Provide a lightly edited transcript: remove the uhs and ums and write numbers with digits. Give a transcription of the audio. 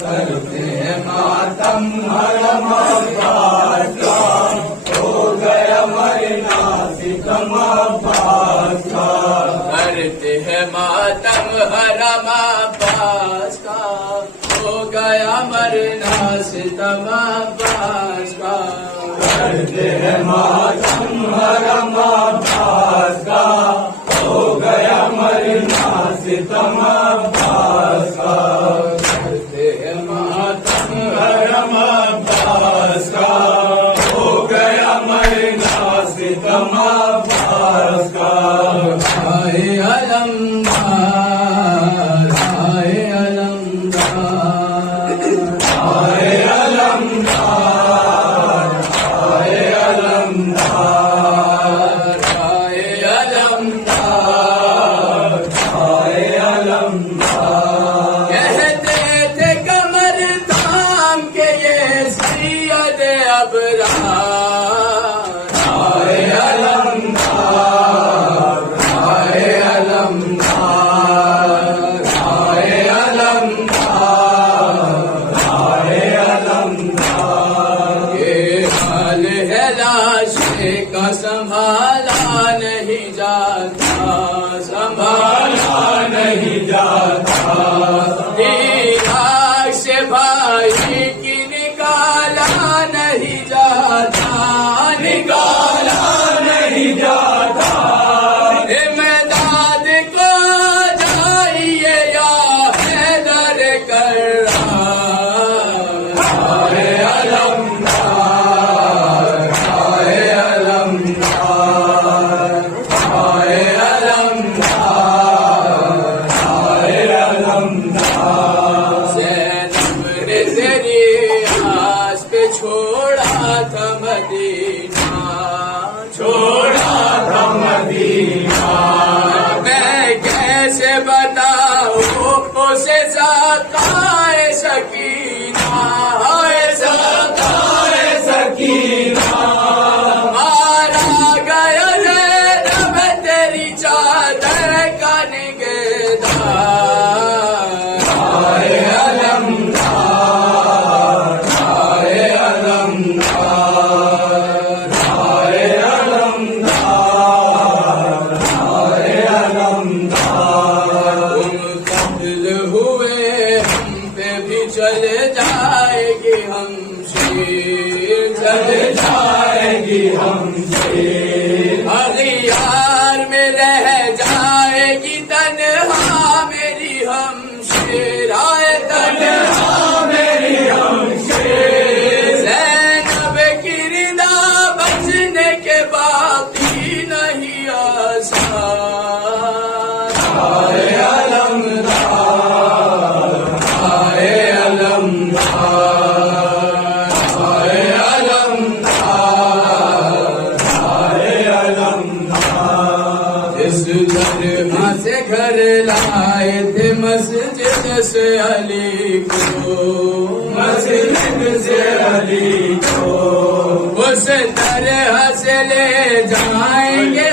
کرتے ہیں ماتم حرم عباس کا، ہو گیا مرنا ستم عباس کا، کرتے ہیں ماتم حرم عباس کا، ہو گیا مرنا ستم عباس کا، کرتے ہیں ماتم حرم عباس کا، ہو گیا مرنا ستم عباس کا، کرتے ہیں ماتم حرم عباس کا، ہو گیا مرنا ستم عباس کا، آئے علمدار آئے علمدار آئے علمدار آئے علمدار آئے علمدار آئے علمدار، کہتے تھے کمر تھام کے یہ سید ابرار، آئے علمدار آئے علمدار آئے علمدار آئے علمدار، یہ حال ہے لاشے کا سنبھالا نہیں جاتا، سنبھالا نہیں جاتا، عراق سے بھائی کی نکالا نہیں جاتا، نکالا نہیں جاتا، امداد کو جائیے یا حیدر کرار، آئے علمدار آئے علمدار آئے علمدار آئے علمدار، زینب نے تیری آس پہ چھوڑا تھا مدینہ، چھوڑا تھا مدینہ، میں کیسے بتاؤں اسے ذاتائے سکینہ، ذاتائے سکینہ، مارا گیا زینب تیری چادر کا نگہدار، آئے علمدار آئے علمدار آئے علمدار آئے علمدار، تم قتل ہوئے ہم پہ بھی چل جائے گی ہم شیر، چل جائے گی ہم شیر، اغیار میں رہ جائے گی تنہا میری ہم شیر، آئے تنہا میری ہم شیر، زینب کی رضا بچنے کے باقی نہیں آسان، آئے علمدار آئے علمدار آئے علمدار آئے علمدار، اس درگاہ سے گھر لائے تھے مسجد سے علی کو، مسجد سے علی کو، اس طرح سے لے جائیں گے